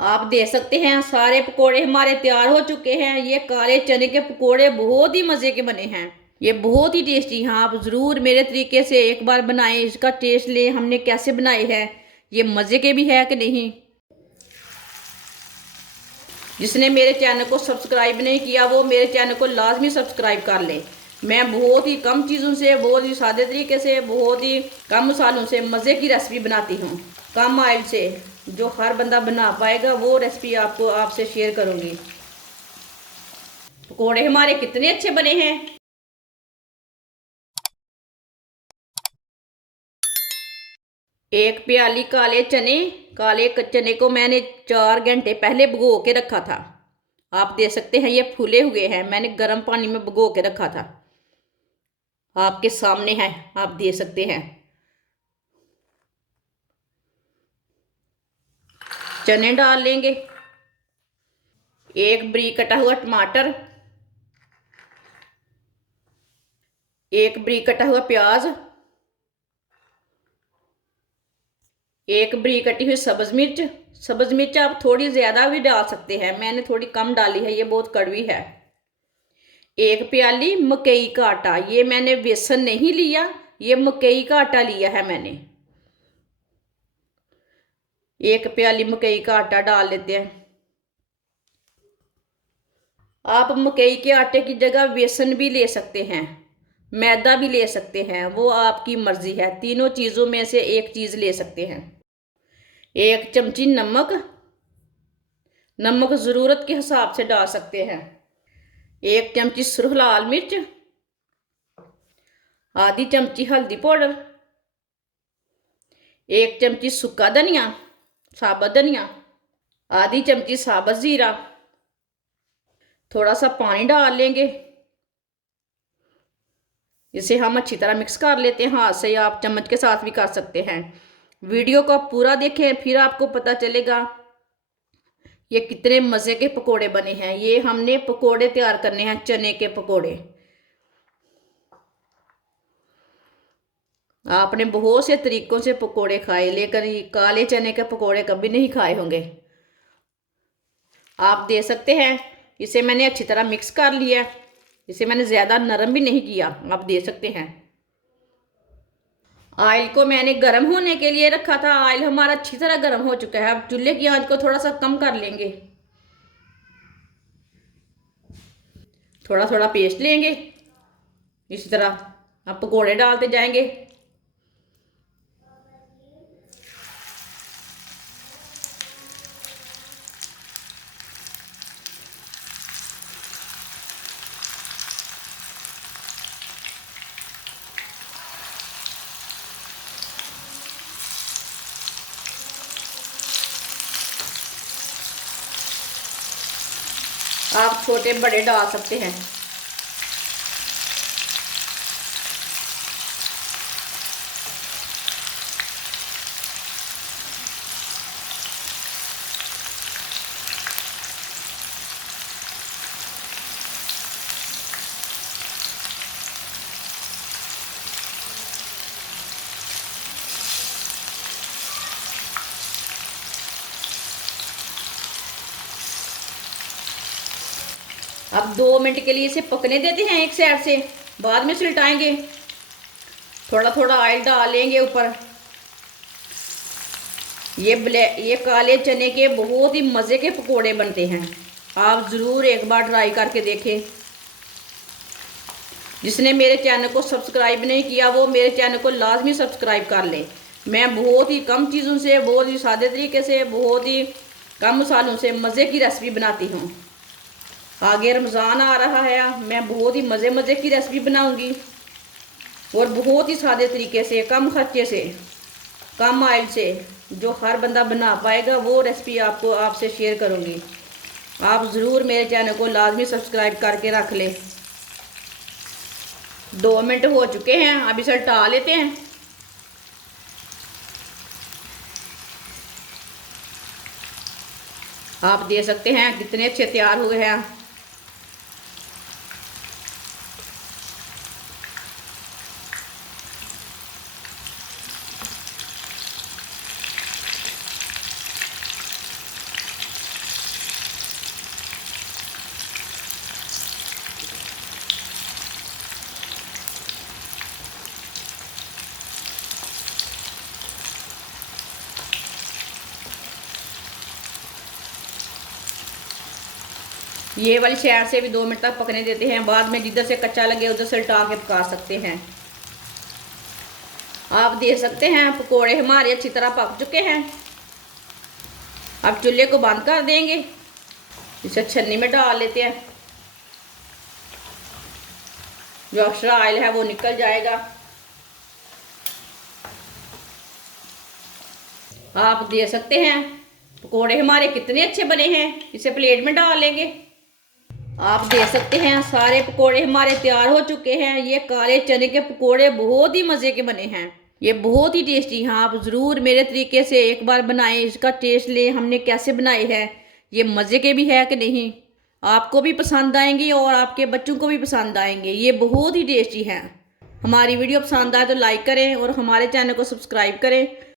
आप देख सकते हैं सारे पकोड़े हमारे तैयार हो चुके हैं। ये काले चने के पकोड़े बहुत ही मज़े के बने हैं। ये बहुत ही टेस्टी हैं। आप ज़रूर मेरे तरीके से एक बार बनाएं, इसका टेस्ट लें हमने कैसे बनाए हैं। ये मज़े के भी है कि नहीं। जिसने मेरे चैनल को सब्सक्राइब नहीं किया वो मेरे चैनल को लाजमी सब्सक्राइब कर ले। मैं बहुत ही कम चीज़ों से, बहुत ही सादे तरीके से, बहुत ही कम मसालों से मज़े की रेसिपी बनाती हूँ, कम ऑयल से, जो हर बंदा बना पाएगा वो रेसिपी आपको आपसे शेयर करूँगी। पकौड़े हमारे कितने अच्छे बने हैं। एक प्याली काले चने को मैंने 4 घंटे पहले भिगो के रखा था। आप देख सकते हैं ये फूले हुए हैं। मैंने गर्म पानी में भिगो के रखा था, आपके सामने है, आप देख सकते हैं। चने डाल लेंगे, एक बरीक कटा हुआ टमाटर, एक बरीक कटा हुआ प्याज, एक बरीक कटी हुई सब्ज मिर्च। सब्ज मिर्च आप थोड़ी ज्यादा भी डाल सकते हैं, मैंने थोड़ी कम डाली है, ये बहुत कड़वी है। एक प्याली मकई का आटा, ये मैंने बेसन नहीं लिया, ये मकई का आटा लिया है मैंने। एक प्याली मकई का आटा डाल लेते हैं। आप मकई के आटे की जगह बेसन भी ले सकते हैं, मैदा भी ले सकते हैं, वो आपकी मर्जी है। तीनों चीज़ों में से एक चीज़ ले सकते हैं। एक चमची नमक, नमक ज़रूरत के हिसाब से डाल सकते हैं। एक चमची सुरख लाल मिर्च, आधी चमची हल्दी पाउडर, एक चमची सूखा धनिया, साबुत धनिया, आधी चमची साबुत जीरा। थोड़ा सा पानी डाल लेंगे, इसे हम अच्छी तरह मिक्स कर लेते हैं। हाथ से आप चम्मच के साथ भी कर सकते हैं। वीडियो को पूरा देखें, फिर आपको पता चलेगा ये कितने मज़े के पकोड़े बने हैं। ये हमने पकोड़े तैयार करने हैं, चने के पकोड़े। आपने बहुत से तरीकों से पकोड़े खाए, लेकिन ये काले चने के पकोड़े कभी नहीं खाए होंगे। आप दे सकते हैं, इसे मैंने अच्छी तरह मिक्स कर लिया, इसे मैंने ज़्यादा नरम भी नहीं किया, आप दे सकते हैं। ऑयल को मैंने गर्म होने के लिए रखा था। ऑयल हमारा अच्छी तरह गर्म हो चुका है। अब चूल्हे की आंच को थोड़ा सा कम कर लेंगे, थोड़ा थोड़ा पेस्ट लेंगे, इसी तरह अब पकोड़े डालते जाएंगे। आप छोटे बड़े डाल सकते हैं। अब 2 मिनट के लिए इसे पकने देते हैं एक साइड से, बाद में उलटाएंगे। थोड़ा थोड़ा ऑयल डाल लेंगे ऊपर। ये काले चने के बहुत ही मज़े के पकोड़े बनते हैं। आप ज़रूर एक बार ट्राई करके देखें। जिसने मेरे चैनल को सब्सक्राइब नहीं किया वो मेरे चैनल को लाजमी सब्सक्राइब कर ले। मैं बहुत ही कम चीज़ों से, बहुत ही सादे तरीके से, बहुत ही कम मसालों से मज़े की रेसिपी बनाती हूँ। आगे रमज़ान आ रहा है, मैं बहुत ही मज़े की रेसिपी बनाऊँगी और बहुत ही सादे तरीके से, कम खर्चे से, कम ऑयल से, जो हर बंदा बना पाएगा वो रेसिपी आपको आपसे शेयर करूँगी। आप ज़रूर मेरे चैनल को लाजमी सब्सक्राइब करके रख लें। 2 मिनट हो चुके हैं, अब इसे हटा लेते हैं। आप देख सकते हैं कितने अच्छे तैयार हुए हैं। ये वाली साइड से भी 2 मिनट तक पकने देते हैं। बाद में जिधर से कच्चा लगे उधर से उल्टा के पका सकते हैं। आप देख सकते हैं पकोड़े हमारे अच्छी तरह पक चुके हैं। अब चूल्हे को बंद कर देंगे, इसे छन्नी में डाल लेते हैं। जो एक्स्ट्रा ऑयल है वो निकल जाएगा। आप देख सकते हैं पकोड़े हमारे कितने अच्छे बने हैं। इसे प्लेट में डाल लेंगे। आप देख सकते हैं सारे पकोड़े हमारे तैयार हो चुके हैं। ये काले चने के पकोड़े बहुत ही मज़े के बने हैं। ये बहुत ही टेस्टी हैं। आप ज़रूर मेरे तरीके से एक बार बनाएं, इसका टेस्ट लें हमने कैसे बनाए हैं। ये मज़े के भी है कि नहीं, आपको भी पसंद आएंगे और आपके बच्चों को भी पसंद आएंगे। ये बहुत ही टेस्टी हैं। हमारी वीडियो पसंद आए तो लाइक करें और हमारे चैनल को सब्सक्राइब करें।